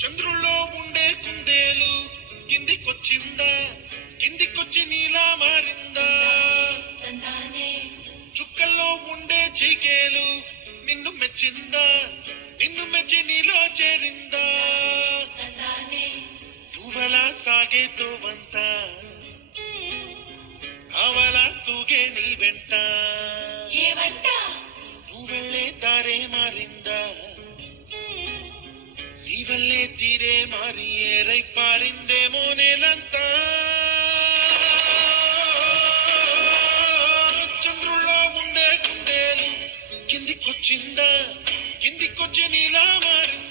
చంద్రుల్లో ఉండే కుందేలు కిందికొచ్చిందా, కిందికొచ్చి నీలా మారిందా? చుక్కల్లో ఉండే చీకేలు నిన్ను మెచ్చిందా, నిన్ను మెచ్చి నీలో చేరిందా? నువ్వలా సాగే తోవంతా అవలా తూగే నీ వెంట, నువ్వెళ్ళే దారే మారిందా? నీ వల్లే తీరే మారి ఏరై పారిందేమో నేలంతా. చంద్రుల్లో ఉండే కుందేలు కిందికొచ్చిందా, కిందికొచ్చి నీలా మారిందా?